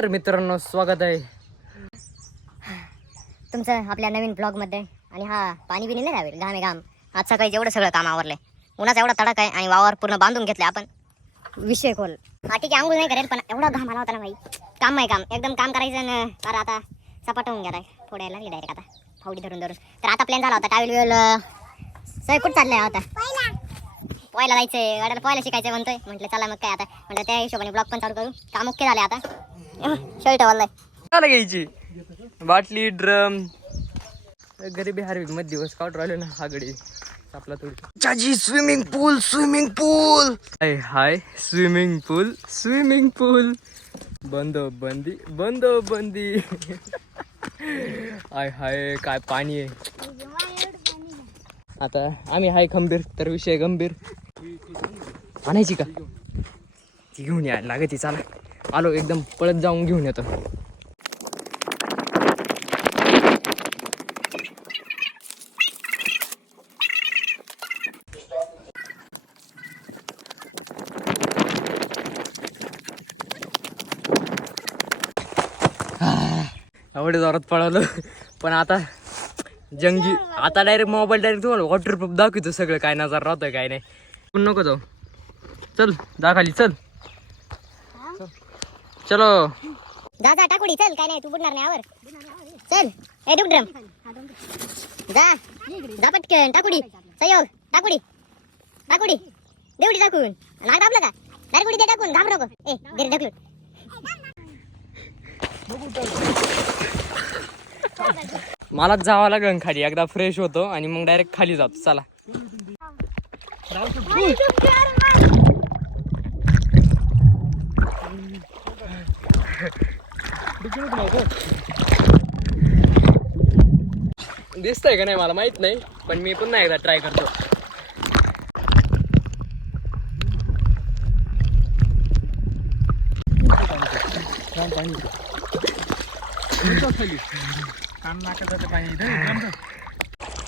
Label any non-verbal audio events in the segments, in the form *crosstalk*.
तर मित्रांनो स्वागत आहे. तुमचं आपल्या नवीन ब्लॉगमध्ये आणि हा पाणी बिनी नाही राहील घाम आहे घाम. आज सकाळी जेवढं सगळं काम आवरलंय उन्हाचा एवढा तडक आहे आणि वावर पूर्ण बांधून घेतले आपण. विषय खोल. हा ठीक आहे आंघोळ नाही करेल पण एवढा घाम आला होता ना भाई. काम आहे काम. एकदम काम करायचं ना तर आता सपाट होऊन गेलाय. फोडायला लागली डायरेक्ट आता. फावडी धरून धरून. तर आता प्लॅन झाला होता टावेल वेळ सय कुठं चाललंय आता? पोहायला जायचंय गाड्याला पोहायला शिकायचं म्हणतोय. म्हटलं चला मग काय आता? म्हटलं त्या हिशोबाने ब्लॉग पण चालू करू. काम ओके झाले आता. शर्ट वाढलाय घ्यायची. बाटली ड्रम. गरीबी हार्विकमध्ये दिवस काढून राहिलो ना हा गडी आपला थोडी चाची swimming pool swimming pool hi hi swimming pool swimming pool बंद बंदी बंद बंदी. हाय हाय काय पाणी आहे? आता आम्ही हाय खंबीर तर विषय गंभीर. आणायची का ती घेऊन यायला लागत ती चला. आलो एकदम पळत जाऊन घेऊन येतो. एवढे जोरात पळालो पण आता जंगी आता डायरेक्ट मोबाईल डायरेक्ट तुम्हाला वॉटरप्रूफ दाखवतो सगळं काय नजर राहतं काय नाही. पण नको जाऊ. चल जा खाली चल. चलो. जा जा टाकुडी चल. काय नाही तू बुडणार नाही आवर. चल ए डुक ड्रम. जा. जा पटकन टाकुडी. सहयोग टाकुडी. टाकुडी. देवडी टाकून. नाग दाबलं का? डायरेक्ट दे टाकून. घाबरू नको. ए दे रे ढकलून मलाच जावं लागेल खाली. एकदा फ्रेश होतो आणि मग डायरेक्ट खाली जातो. चला. दिसतंय का नाही मला माहीत नाही पण मी पुन्हा एकदा ट्राय करतो.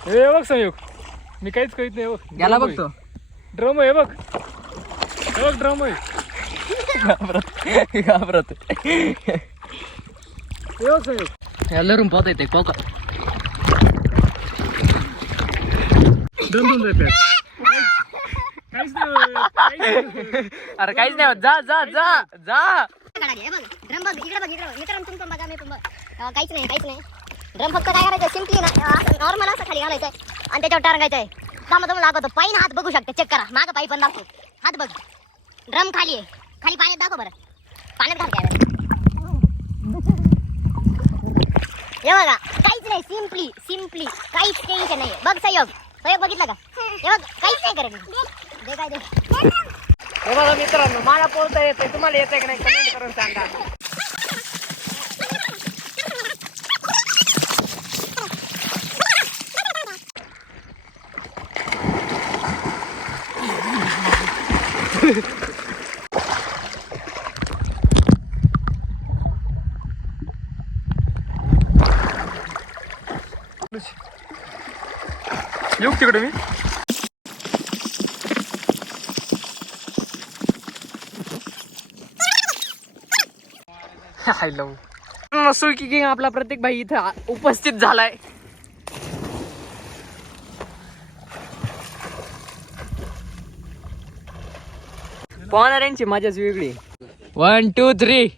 हे बघ संयोग मी काहीच करीत नाही बघ. याला बघतो. ड्रम आहे बघ. हे बघ ड्रम आहे. घाबरत घाबरत. ड्रम दोन जाते काहीच नाही काहीच नाही. अरे काहीच नाही होत. जा जा जा जा. काढा घे, हे बघ. ड्रम बघ इकडे बघ इकडे बघ. मित्रांनो तुम्ही पण बघा मी पण बघ. अं, काहीच नाही काहीच नाही. ड्रम फक्त काय करायचं सिम्पली ना नॉर्मल असं खाली घालायचं आणि त्याच्यावर टांगायचं आहे हात बघू शकते चेक करा. मागं पायी पण दाखवतो. हात बघ. ड्रम खाली आहे. खाली पाण्यात दाखव बरं. पाण्यात घाल काय हे बघा काहीच नाही सिम्पली सिम्पली काहीच टेन्शन नाही बघ सहयोग सहयोग बघितला का हे बघ काहीच नाही करत मी. दे काय दे हे बघा मित्रांनो मला पोहता येते तुम्हाला येते का नाही कमेंट करून सांगा Yeah. येऊ तिकडे मी? हॅलो सुळकी किंग आपला प्रत्येक भाई इथं उपस्थित झालाय. पोहणाऱ्यांची मजाच वेगळी. वन टू थ्री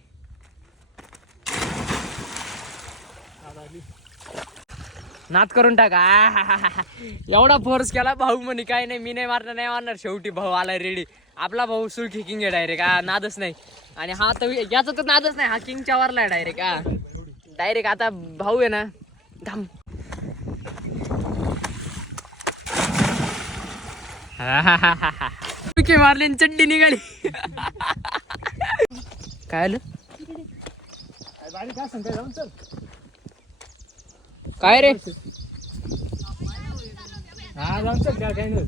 नात करून टाका. एवढा फोर्स केला भाऊ म्हणे काय नाही मी नाही मारणार नाही मारणार. शेवटी भाऊ आला रेडी आपला भाऊ सुळकी किंग आहे डायरेक्ट हा नादच नाही. आणि हा तर याचा तर नादच नाही हा किंगच्या वरला डायरेक्ट हा. डायरेक्ट आता भाऊ आहे ना धाम *laughs* सुळकी मारली आणि चड्डी निघाली. *laughs* काय आलं? काय रे? हा जाऊ चल काय नाही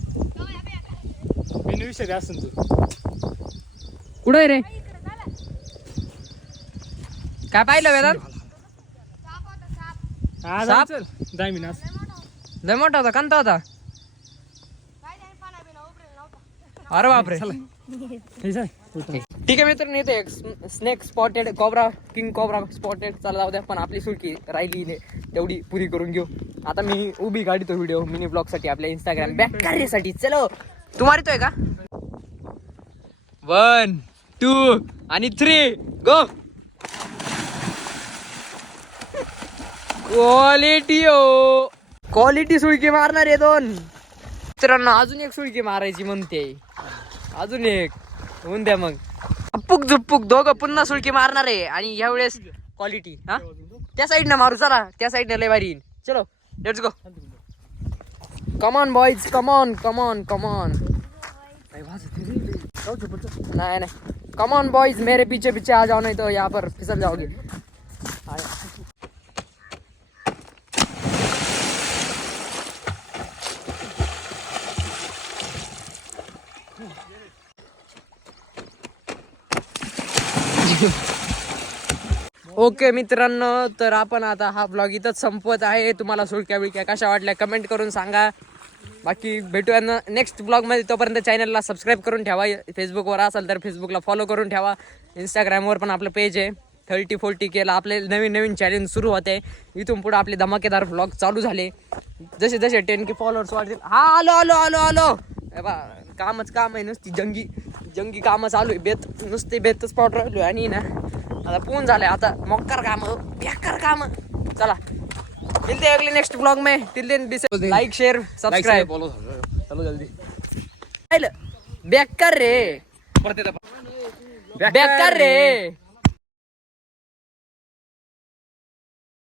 मी विषय असून तू कुठं आहे रे? काय पाहिलं वेदांत? हा साप? जाऊन चल दहा मिनिट लय मोठा होता कांता होता. अरे बापरे. ठीक आहे मित्रांनो इथे एक snake spotted cobra king cobra spotted चालला जाऊ द्या पण आपली सुरकी राहिली तेवढी पुरी करून घेऊ. आता मी उभी काढतो व्हिडिओ मिनी ब्लॉगसाठी आपल्या इंस्टाग्राम बॅकसाठी चलो. तू मारतोय का? वन टू आणि थ्री गो क्वालिटी ओ क्वालिटी सुळकी मारणार आहे दोन. मित्रांनो अजून एक सुळकी मारायची म्हणते. अजून एक. होऊन द्या मग. अप्पूक झुप्पूक दोघं पुन्हा सुळकी मारणार आहे. आणि यावेळेस क्वालिटी हा? त्या साईडनं मारू चला. त्या साईडनं लय भारी. चलो. Let's go come on boys come on come on come on नहीं नहीं कम ऑन बॉयज मेरे पीछे पीछे आ जाओ नहीं तो यहाँ पर फिसल जाओगे। ओके मित्रांनो तर आपण आता हा ब्लॉग इथंच संपवत आहे. तुम्हाला सुळक्या बिळक्या कशा वाटल्या कमेंट करून सांगा. बाकी भेटूया नेक्स्ट ब्लॉगमध्ये तोपर्यंत चॅनलला सबस्क्राईब करून ठेवा. फेसबुकवर असाल तर फेसबुकला फॉलो करून ठेवा. इंस्टाग्रामवर पण आपलं पेज आहे. थर्टी फोर्टी केला. आपले नवीन नवीन चॅलेंज सुरू होते. इथून पुढे आपले धमाकेदार ब्लॉग चालू झाले. जसे जसे टेन के फॉलोअर्स वाढतील. हा आलो आलो आलो आलो. ए बा कामच काम आहे. नुसती जंगी जंगी कामं चालू आहे. बेत नुसते बेतच स्पॉट राहिलो आणि ना आता पूर्ण झालंय. आता मोक्कर काम बेकार काम. चला. मिलते अगले नेक्स्ट ब्लॉग में. Till then like share subscribe बोलो चलो जल्दी. बेकार रे. बेकार रे.